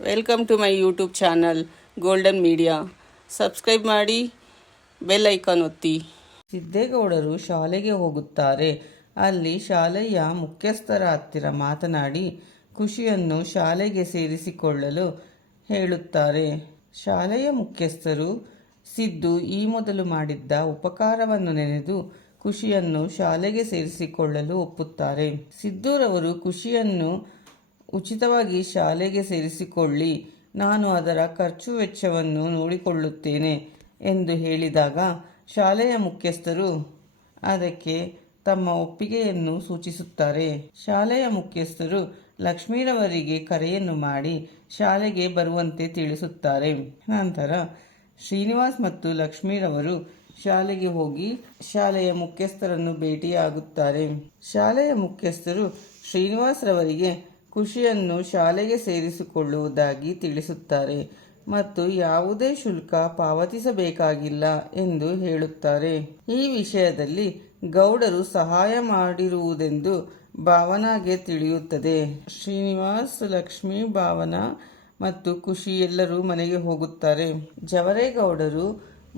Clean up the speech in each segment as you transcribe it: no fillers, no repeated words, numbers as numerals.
Welcome to my YouTube channel golden media. Subscribe ಮಾಡಿ, bell icon ಒತ್ತಿ. ಸಿದ್ದೇಗೌಡರು ಶಾಲೆಗೆ ಹೋಗುತ್ತಾರೆ. ಅಲ್ಲಿ ಶಾಲೆಯ ಮುಖ್ಯಸ್ಥರ ಹತ್ತಿರ ಮಾತನಾಡಿ ಖುಷಿಯನ್ನು ಶಾಲೆಗೆ ಸೇರಿಸಿಕೊಳ್ಳಲು ಹೇಳುತ್ತಾರೆ. ಶಾಲೆಯ ಮುಖ್ಯಸ್ಥರು ಸಿದ್ದು ಈ ಮೊದಲು ಮಾಡಿದ್ದ ಉಪಕಾರವನ್ನು ನೆನೆದು ಖುಷಿಯನ್ನು ಶಾಲೆಗೆ ಸೇರಿಸಿಕೊಳ್ಳಲು ಒಪ್ಪುತ್ತಾರೆ. ಸಿದ್ದುರವರು ಖುಷಿಯನ್ನು ಉಚಿತವಾಗಿ ಶಾಲೆಗೆ ಸೇರಿಸಿಕೊಳ್ಳಿ, ನಾನು ಅದರ ಖರ್ಚು ವೆಚ್ಚವನ್ನು ನೋಡಿಕೊಳ್ಳುತ್ತೇನೆ ಎಂದು ಹೇಳಿದಾಗ ಶಾಲೆಯ ಮುಖ್ಯಸ್ಥರು ಅದಕ್ಕೆ ತಮ್ಮ ಒಪ್ಪಿಗೆಯನ್ನು ಸೂಚಿಸುತ್ತಾರೆ. ಶಾಲೆಯ ಮುಖ್ಯಸ್ಥರು ಲಕ್ಷ್ಮೀರವರಿಗೆ ಕರೆಯನ್ನು ಮಾಡಿ ಶಾಲೆಗೆ ಬರುವಂತೆ ತಿಳಿಸುತ್ತಾರೆ. ನಂತರ ಶ್ರೀನಿವಾಸ್ ಮತ್ತು ಲಕ್ಷ್ಮೀರವರು ಶಾಲೆಗೆ ಹೋಗಿ ಶಾಲೆಯ ಮುಖ್ಯಸ್ಥರನ್ನು ಭೇಟಿಯಾಗುತ್ತಾರೆ. ಶಾಲೆಯ ಮುಖ್ಯಸ್ಥರು ಶ್ರೀನಿವಾಸ್ ರವರಿಗೆ ಖುಷಿಯನ್ನು ಶಾಲೆಗೆ ಸೇರಿಸಿಕೊಳ್ಳುವುದಾಗಿ ತಿಳಿಸುತ್ತಾರೆ ಮತ್ತು ಯಾವುದೇ ಶುಲ್ಕ ಪಾವತಿಸಬೇಕಾಗಿಲ್ಲ ಎಂದು ಹೇಳುತ್ತಾರೆ. ಈ ವಿಷಯದಲ್ಲಿ ಗೌಡರು ಸಹಾಯ ಮಾಡಿರುವುದೆಂದು ಭಾವನಾಗೆ ತಿಳಿಯುತ್ತದೆ. ಶ್ರೀನಿವಾಸ್, ಲಕ್ಷ್ಮಿ, ಭಾವನಾ ಮತ್ತು ಖುಷಿ ಎಲ್ಲರೂ ಮನೆಗೆ ಹೋಗುತ್ತಾರೆ. ಜವರೇಗೌಡರು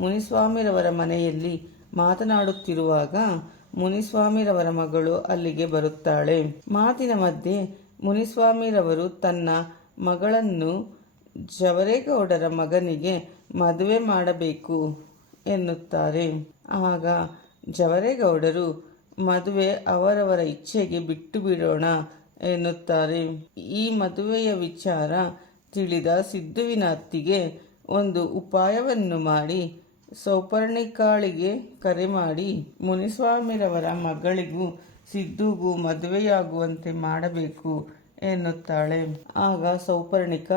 ಮುನಿಸ್ವಾಮಿರವರ ಮನೆಯಲ್ಲಿ ಮಾತನಾಡುತ್ತಿರುವಾಗ ಮುನಿಸ್ವಾಮಿರವರ ಮಗಳು ಅಲ್ಲಿಗೆ ಬರುತ್ತಾಳೆ. ಮಾತಿನ ಮಧ್ಯೆ ಮುನಿಸ್ವಾಮಿರವರು ತನ್ನ ಮಗಳನ್ನು ಜವರೇಗೌಡರ ಮಗನಿಗೆ ಮದುವೆ ಮಾಡಬೇಕು ಎನ್ನುತ್ತಾರೆ. ಆಗ ಜವರೇಗೌಡರು ಮದುವೆ ಅವರವರ ಇಚ್ಛೆಗೆ ಬಿಟ್ಟು ಬಿಡೋಣ ಎನ್ನುತ್ತಾರೆ. ಈ ಮದುವೆಯ ವಿಚಾರ ತಿಳಿದ ಸಿದ್ದುವಿನ ಅತ್ತಿಗೆ ಒಂದು ಉಪಾಯವನ್ನು ಮಾಡಿ ಸೌಪರ್ಣಿಕಾಳಿಗೆ ಕರೆ ಮಾಡಿ ಮುನಿಸ್ವಾಮಿರವರ ಮಗಳಿಗೂ ಸಿದ್ದುಗೂ ಮದುವೆಯಾಗುವಂತೆ ಮಾಡಬೇಕು ಎನ್ನುತ್ತಾಳೆ. ಆಗ ಸೌಪರ್ಣಿಕ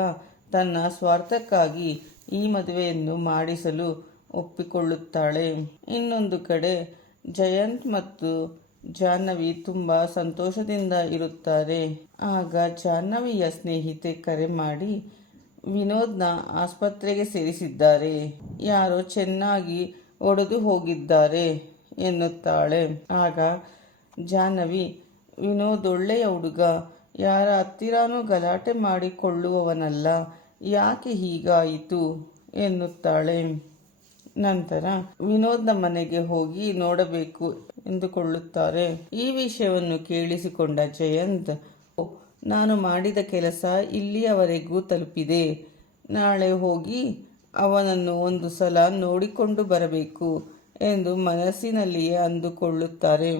ತನ್ನ ಸ್ವಾರ್ಥಕ್ಕಾಗಿ ಈ ಮದುವೆಯನ್ನು ಮಾಡಿಸಲು ಒಪ್ಪಿಕೊಳ್ಳುತ್ತಾಳೆ. ಇನ್ನೊಂದು ಕಡೆ ಜಯಂತ್ ಮತ್ತು ಜಾಹ್ನವಿ ತುಂಬ ಸಂತೋಷದಿಂದ ಇರುತ್ತಾರೆ. ಆಗ ಜಾಹ್ನವಿಯ ಸ್ನೇಹಿತೆ ಕರೆ ಮಾಡಿ ವಿನೋದ್ನ ಆಸ್ಪತ್ರೆಗೆ ಸೇರಿಸಿದ್ದಾರೆ, ಯಾರೋ ಚೆನ್ನಾಗಿ ಒಡೆದು ಹೋಗಿದ್ದಾರೆ ಎನ್ನುತ್ತಾಳೆ. ಆಗ ಜಾಹ್ನವಿ, ವಿನೋದ್ ಒಳ್ಳೆಯ ಹುಡುಗ, ಯಾರ ಹತ್ತಿರನೂ ಗಲಾಟೆ ಮಾಡಿಕೊಳ್ಳುವವನಲ್ಲ, ಯಾಕೆ ಹೀಗಾಯಿತು ಎನ್ನುತ್ತಾಳೆ. ನಂತರ ವಿನೋದ್ನ ಮನೆಗೆ ಹೋಗಿ ನೋಡಬೇಕು ಎಂದುಕೊಳ್ಳುತ್ತಾರೆ. ಈ ವಿಷಯವನ್ನು ಕೇಳಿಸಿಕೊಂಡ ಜಯಂತ್, ನಾನು ಮಾಡಿದ ಕೆಲಸ ಇಲ್ಲಿಯವರೆಗೂ ತಲುಪಿದೆ, ನಾಳೆ ಹೋಗಿ ಅವನನ್ನು ಒಂದು ಸಲ ನೋಡಿಕೊಂಡು ಬರಬೇಕು ಎಂದು ಮನಸ್ಸಿನಲ್ಲಿಯೇ ಅಂದುಕೊಳ್ಳುತ್ತಾರೆ.